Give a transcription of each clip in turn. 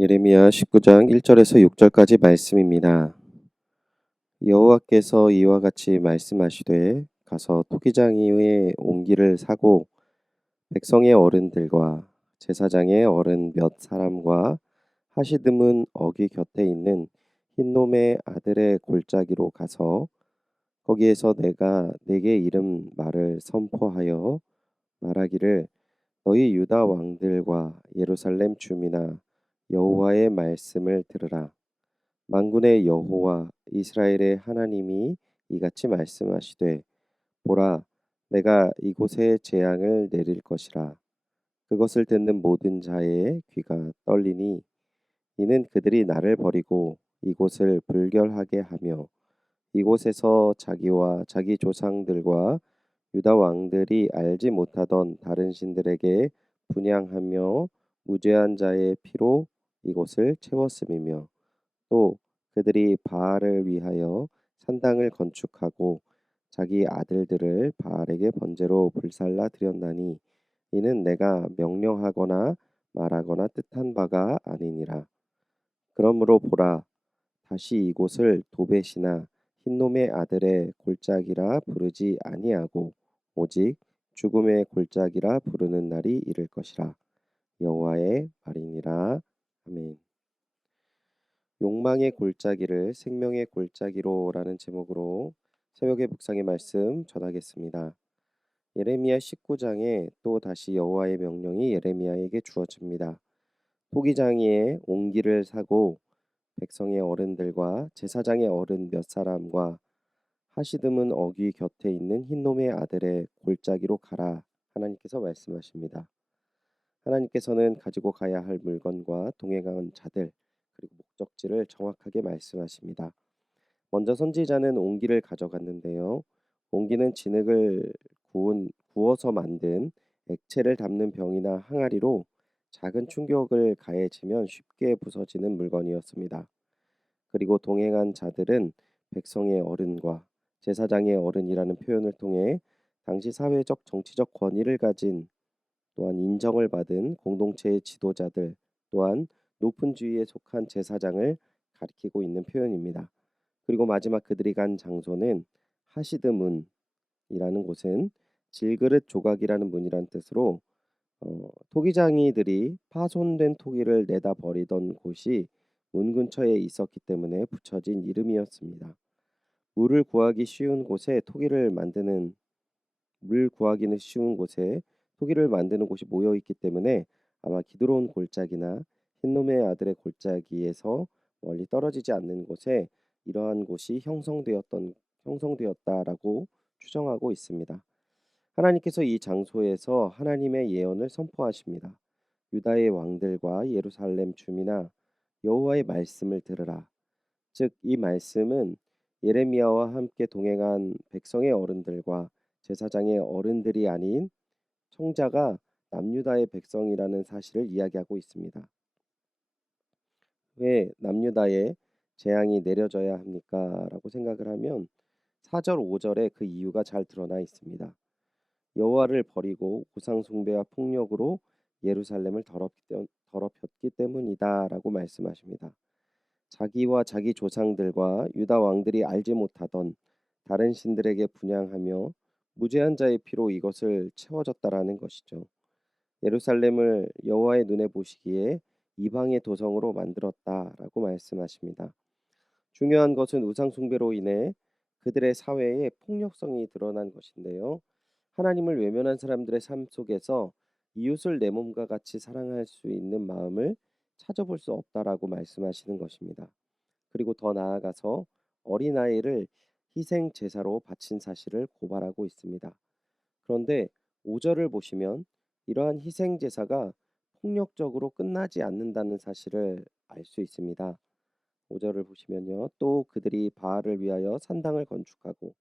예레미야 19장 1절에서 6절까지 말씀입니다. 여호와께서 이와 같이 말씀하시되 가서 토기장이의 옹기를 사고 백성의 어른들과 제사장의 어른 몇 사람과 하시드문 어귀 곁에 있는 흰놈의 아들의 골짜기로 가서 거기에서 내가 네게 이름 말을 선포하여 말하기를 너희 유다 왕들과 예루살렘 주민아 여호와의 말씀을 들으라. 만군의 여호와 이스라엘의 하나님이 이같이 말씀하시되 보라 내가 이곳에 재앙을 내릴 것이라. 그것을 듣는 모든 자의 귀가 떨리니 이는 그들이 나를 버리고 이곳을 불결하게 하며 이곳에서 자기와 자기 조상들과 유다 왕들이 알지 못하던 다른 신들에게 분향하며 무죄한 자의 피로 이곳을 채웠음이며 또 그들이 바알을 위하여 산당을 건축하고 자기 아들들을 바알에게 번제로 불살라 드렸나니 이는 내가 명령하거나 말하거나 뜻한 바가 아니니라. 그러므로 보라 다시 이곳을 도벳이나 흰놈의 아들의 골짜기라 부르지 아니하고 오직 죽음의 골짜기라 부르는 날이 이를 것이라. 여호와의 말이니라. 아멘. 욕망의 골짜기를 생명의 골짜기로라는 제목으로 새벽의 묵상의 말씀 전하겠습니다. 예레미야 19장에 또 다시 여호와의 명령이 예레미야에게 주어집니다. 토기장이의 옹기를 사고 백성의 어른들과 제사장의 어른 몇 사람과 하시드문 어귀 곁에 있는 흰놈의 아들의 골짜기로 가라. 하나님께서 말씀하십니다. 하나님께서는 가지고 가야 할 물건과 동행하는 자들 그리고 목적지를 정확하게 말씀하십니다. 먼저 선지자는 옹기를 가져갔는데요. 옹기는 진흙을 구워서 만든 액체를 담는 병이나 항아리로 작은 충격을 가해지면 쉽게 부서지는 물건이었습니다. 그리고 동행한 자들은 백성의 어른과 제사장의 어른이라는 표현을 통해 당시 사회적 정치적 권위를 가진 또한 인정을 받은 공동체의 지도자들 또한 높은 주위에 속한 제사장을 가리키고 있는 표현입니다. 그리고 마지막 그들이 간 장소는 하시드문이라는 곳은 질그릇 조각이라는 문이란 뜻으로 토기장이들이 파손된 토기를 내다 버리던 곳이 문 근처에 있었기 때문에 붙여진 이름이었습니다. 물을 구하기 쉬운 곳에 토기를 만드는 물 구하기는 쉬운 곳에 토기를 만드는 곳이 모여 있기 때문에 아마 기드론 골짜기나 흰놈의 아들의 골짜기에서 멀리 떨어지지 않는 곳에 이러한 곳이 형성되었다라고 추정하고 있습니다. 하나님께서 이 장소에서 하나님의 예언을 선포하십니다. 유다의 왕들과 예루살렘 주민아 여호와의 말씀을 들으라. 즉 이 말씀은 예레미야와 함께 동행한 백성의 어른들과 제사장의 어른들이 아닌 청자가 남유다의 백성이라는 사실을 이야기하고 있습니다. 왜 남유다에 재앙이 내려져야 합니까? 라고 생각을 하면 4절 5절에 그 이유가 잘 드러나 있습니다. 여호와를 버리고 우상 숭배와 폭력으로 예루살렘을 더럽혔기 때문이다라고 말씀하십니다. 자기와 자기 조상들과 유다 왕들이 알지 못하던 다른 신들에게 분향하며 무죄한 자의 피로 이것을 채워졌다라는 것이죠. 예루살렘을 여호와의 눈에 보시기에 이방의 도성으로 만들었다라고 말씀하십니다. 중요한 것은 우상 숭배로 인해 그들의 사회에 폭력성이 드러난 것인데요. 하나님을 외면한 사람들의 삶 속에서 이웃을 내 몸과 같이 사랑할 수 있는 마음을 찾아볼 수 없다라고 말씀하시는 것입니다. 그리고 더 나아가서 어린아이를 희생 제사로 바친 사실을 고발하고 있습니다. 그런데 5절을 보시면 이러한 희생 제사가 폭력적으로 끝나지 않는다는 사실을 알 수 있습니다. 5절을 보시면요. 또 그들이 바알을 위하여 산당을 건축하고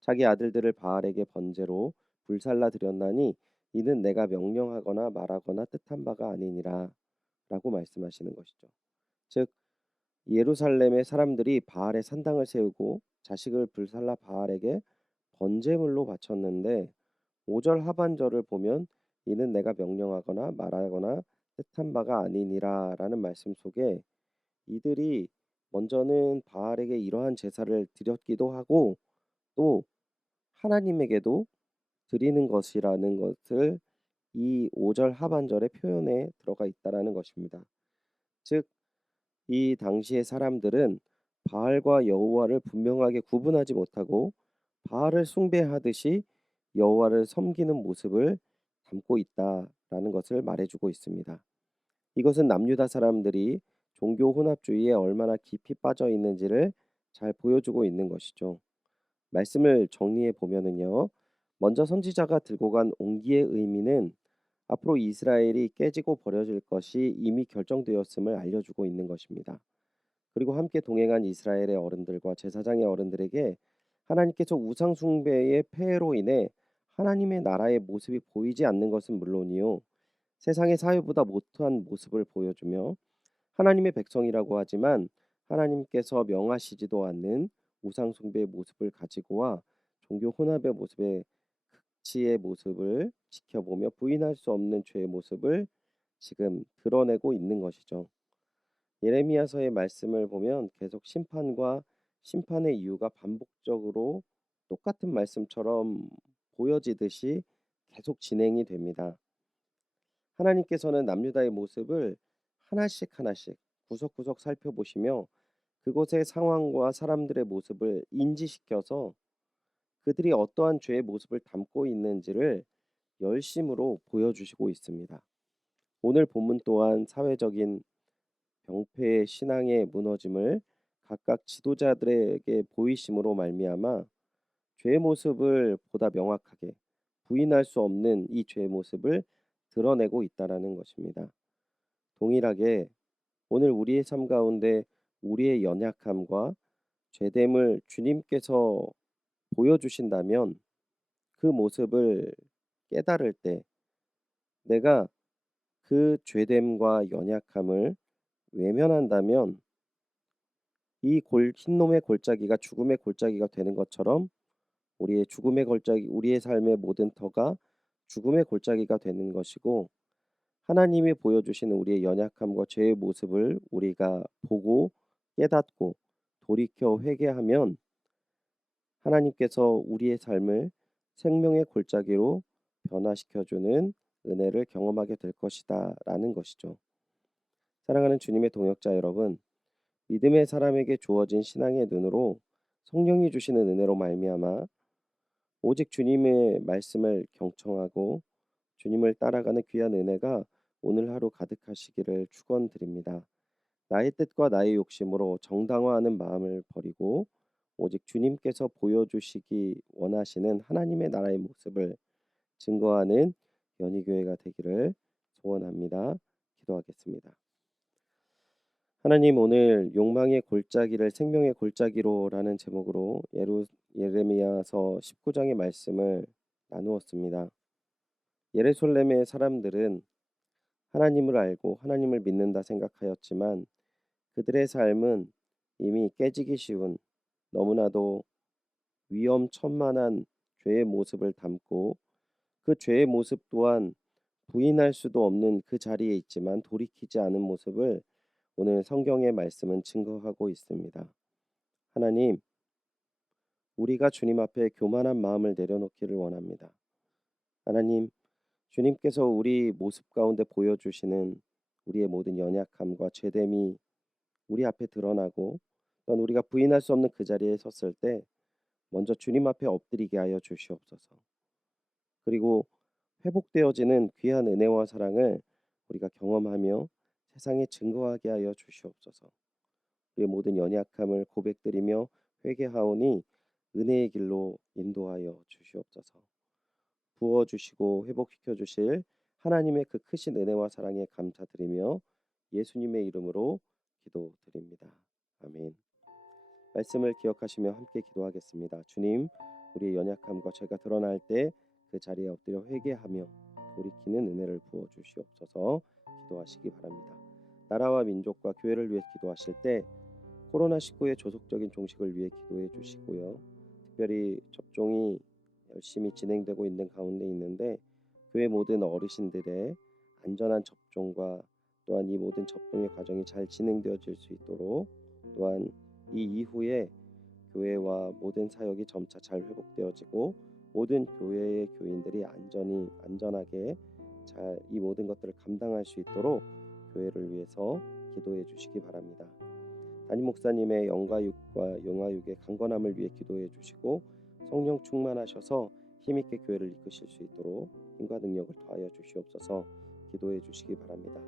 자기 아들들을 바알에게 번제로 불살라 드렸나니 이는 내가 명령하거나 말하거나 뜻한 바가 아니니라 라고 말씀하시는 것이죠. 즉 예루살렘의 사람들이 바알의 산당을 세우고 자식을 불살라 바알에게 번제물로 바쳤는데 5절 하반절을 보면 이는 내가 명령하거나 말하거나 뜻한 바가 아니니라라는 말씀 속에 이들이 먼저는 바알에게 이러한 제사를 드렸기도 하고 또 하나님에게도 드리는 것이라는 것을 이 5절 하반절의 표현에 들어가 있다라는 것입니다. 즉, 이 당시의 사람들은 바알과 여호와를 분명하게 구분하지 못하고 바알을 숭배하듯이 여호와를 섬기는 모습을 담고 있다라는 것을 말해주고 있습니다. 이것은 남유다 사람들이 종교 혼합주의에 얼마나 깊이 빠져 있는지를 잘 보여주고 있는 것이죠. 말씀을 정리해 보면은요. 먼저 선지자가 들고 간 옹기의 의미는 앞으로 이스라엘이 깨지고 버려질 것이 이미 결정되었음을 알려주고 있는 것입니다. 그리고 함께 동행한 이스라엘의 어른들과 제사장의 어른들에게 하나님께서 우상 숭배의 폐해로 인해 하나님의 나라의 모습이 보이지 않는 것은 물론이요. 세상의 사회보다 못한 모습을 보여주며 하나님의 백성이라고 하지만 하나님께서 명하시지도 않는 우상 숭배의 모습을 가지고와 종교 혼합의 모습의 극치의 모습을 지켜보며 부인할 수 없는 죄의 모습을 지금 드러내고 있는 것이죠. 예레미야서의 말씀을 보면 계속 심판과 심판의 이유가 반복적으로 똑같은 말씀처럼 보여지듯이 계속 진행이 됩니다. 하나님께서는 남유다의 모습을 하나씩 하나씩 구석구석 살펴보시며 그곳의 상황과 사람들의 모습을 인지시켜서 그들이 어떠한 죄의 모습을 담고 있는지를 열심으로 보여주시고 있습니다. 오늘 본문 또한 사회적인 병폐의 신앙의 무너짐을 각각 지도자들에게 보이심으로 말미암아 죄의 모습을 보다 명확하게 부인할 수 없는 이 죄의 모습을 드러내고 있다라는 것입니다. 동일하게 오늘 우리의 삶 가운데 우리의 연약함과 죄됨을 주님께서 보여주신다면 그 모습을 깨달을 때 내가 그 죄됨과 연약함을 외면한다면 흰놈의 골짜기가 죽음의 골짜기가 되는 것처럼 우리의 죽음의 골짜기, 우리의 삶의 모든 터가 죽음의 골짜기가 되는 것이고 하나님이 보여주시는 우리의 연약함과 죄의 모습을 우리가 보고 깨닫고 돌이켜 회개하면 하나님께서 우리의 삶을 생명의 골짜기로 변화시켜주는 은혜를 경험하게 될 것이다 라는 것이죠. 사랑하는 주님의 동역자 여러분, 믿음의 사람에게 주어진 신앙의 눈으로 성령이 주시는 은혜로 말미암아 오직 주님의 말씀을 경청하고 주님을 따라가는 귀한 은혜가 오늘 하루 가득하시기를 축원드립니다. 나의 뜻과 나의 욕심으로 정당화하는 마음을 버리고 오직 주님께서 보여주시기 원하시는 하나님의 나라의 모습을 증거하는 연희교회가 되기를 소원합니다. 기도하겠습니다. 하나님, 오늘 욕망의 골짜기를 생명의 골짜기로라는 제목으로 예레미야서 19장의 말씀을 나누었습니다. 예루살렘의 사람들은 하나님을 알고 하나님을 믿는다 생각하였지만 그들의 삶은 이미 깨지기 쉬운 너무나도 위험천만한 죄의 모습을 담고 그 죄의 모습 또한 부인할 수도 없는 그 자리에 있지만 돌이키지 않은 모습을 오늘 성경의 말씀은 증거하고 있습니다. 하나님, 우리가 주님 앞에 교만한 마음을 내려놓기를 원합니다. 하나님, 주님께서 우리 모습 가운데 보여주시는 우리의 모든 연약함과 죄됨이 우리 앞에 드러나고 또한 우리가 부인할 수 없는 그 자리에 섰을 때 먼저 주님 앞에 엎드리게 하여 주시옵소서. 그리고 회복되어지는 귀한 은혜와 사랑을 우리가 경험하며 세상에 증거하게 하여 주시옵소서. 우리의 모든 연약함을 고백드리며 회개하오니 은혜의 길로 인도하여 주시옵소서. 부어주시고 회복시켜 주실 하나님의 그 크신 은혜와 사랑에 감사드리며 예수님의 이름으로 기도드립니다. 아멘. 말씀을 기억하시며 함께 기도하겠습니다. 주님, 우리의 연약함과 죄가 드러날 때 그 자리에 엎드려 회개하며 돌이키는 은혜를 부어 주시옵소서. 기도하시기 바랍니다. 나라와 민족과 교회를 위해 기도하실 때 코로나19의 조속적인 종식을 위해 기도해 주시고요. 특별히 접종이 열심히 진행되고 있는 가운데 있는데 교회 모든 어르신들의 안전한 접종과 또한 이 모든 접종의 과정이 잘 진행되어질 수 있도록, 또한 이 이후에 교회와 모든 사역이 점차 잘 회복되어지고 모든 교회의 교인들이 안전하게 잘 이 모든 것들을 감당할 수 있도록 교회를 위해서 기도해 주시기 바랍니다. 담임 목사님의 영과 육과 영화육의 강건함을 위해 기도해 주시고 성령 충만하셔서 힘있게 교회를 이끄실 수 있도록 힘과 능력을 더하여 주시옵소서. 기도해 주시기 바랍니다.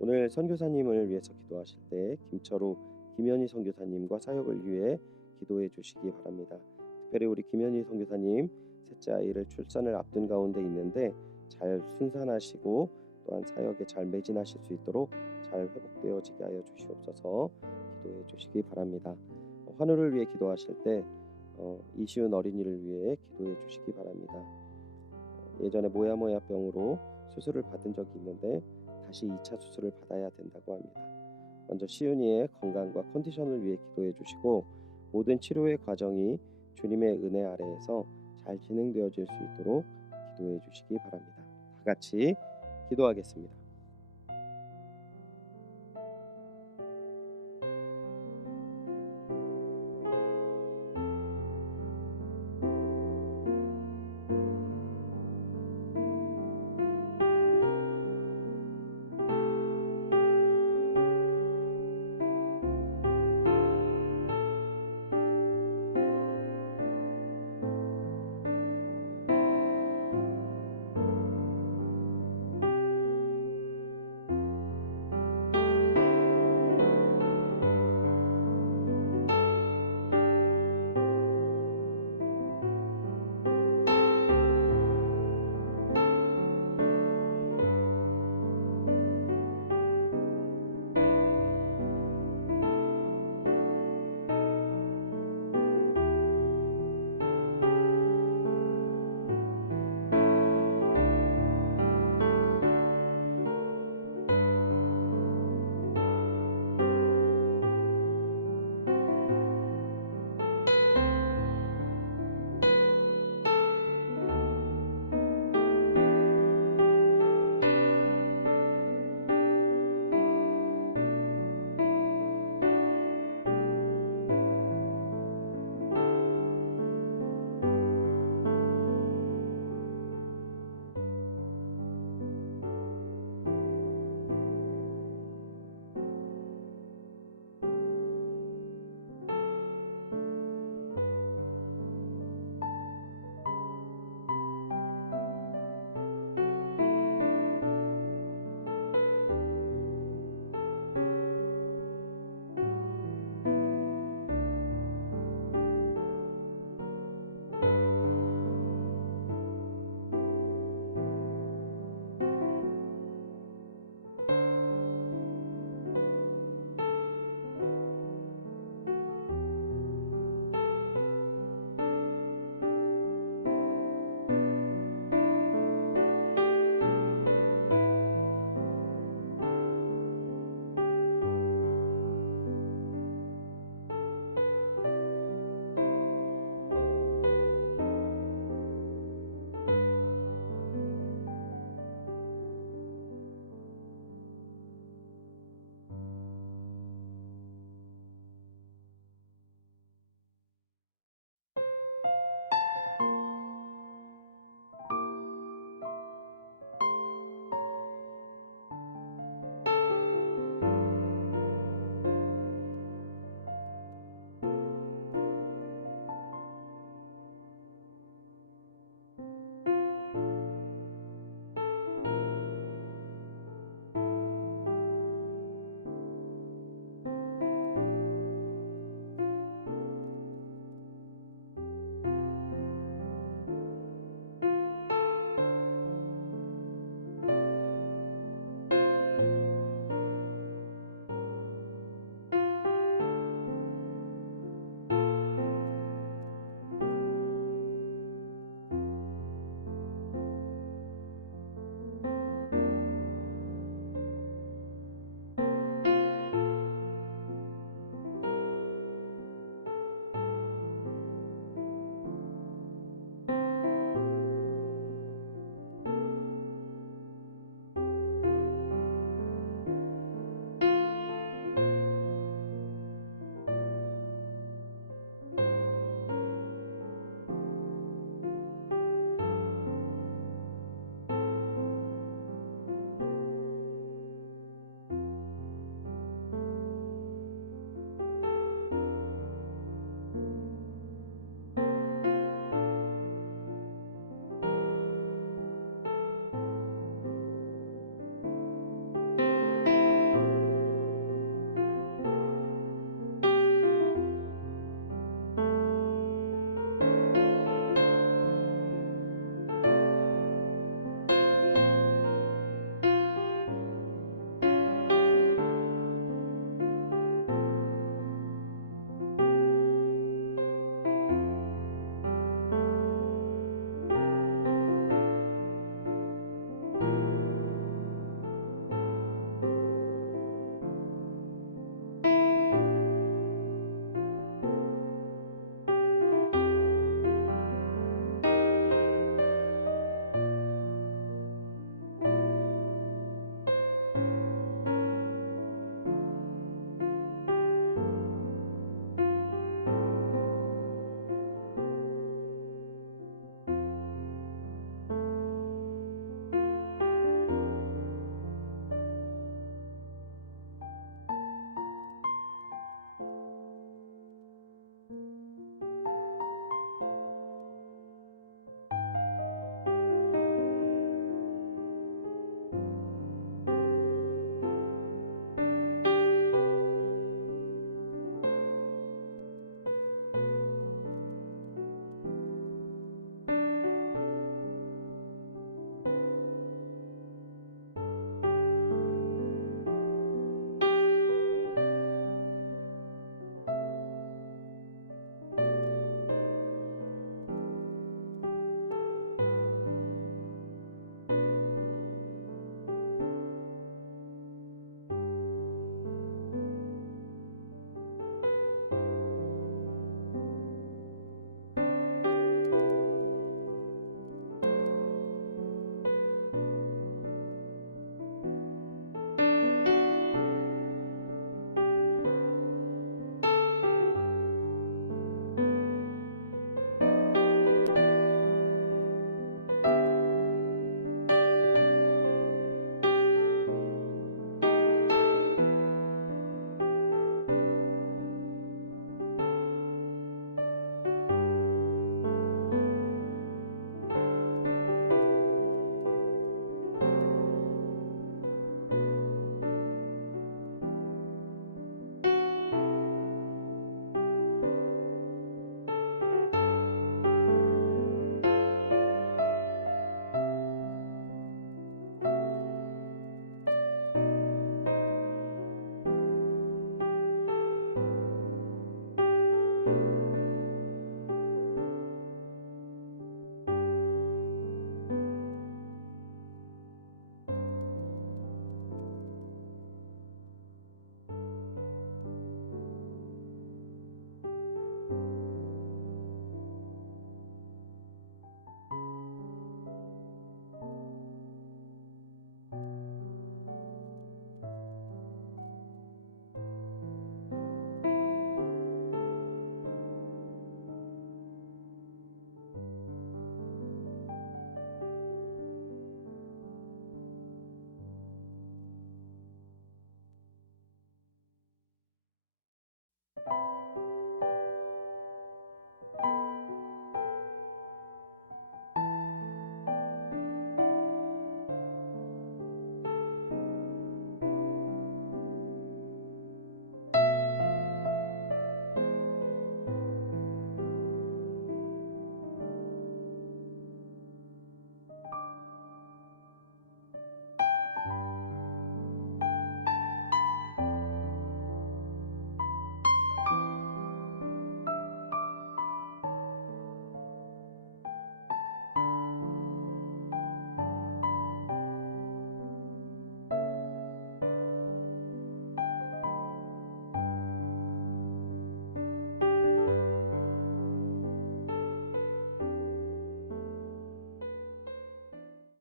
오늘 선교사님을 위해서 기도하실 때 김철우, 김현희 선교사님과 사역을 위해 기도해 주시기 바랍니다. 특별히 우리 김현희 선교사님 셋째 아이를 출산을 앞둔 가운데 있는데 잘 순산하시고 또한 사역에 잘 매진하실 수 있도록 잘 회복되어지게 하여 주시옵소서. 기도해 주시기 바랍니다. 환우를 위해 기도하실 때 이시은 어린이를 위해 기도해 주시기 바랍니다. 예전에 모야모야병으로 수술을 받은 적이 있는데 다시 2차 수술을 받아야 된다고 합니다. 먼저 시은이의 건강과 컨디션을 위해 기도해 주시고 모든 치료의 과정이 주님의 은혜 아래에서 잘 진행되어질 수 있도록 기도해 주시기 바랍니다. 다 같이 기도하겠습니다.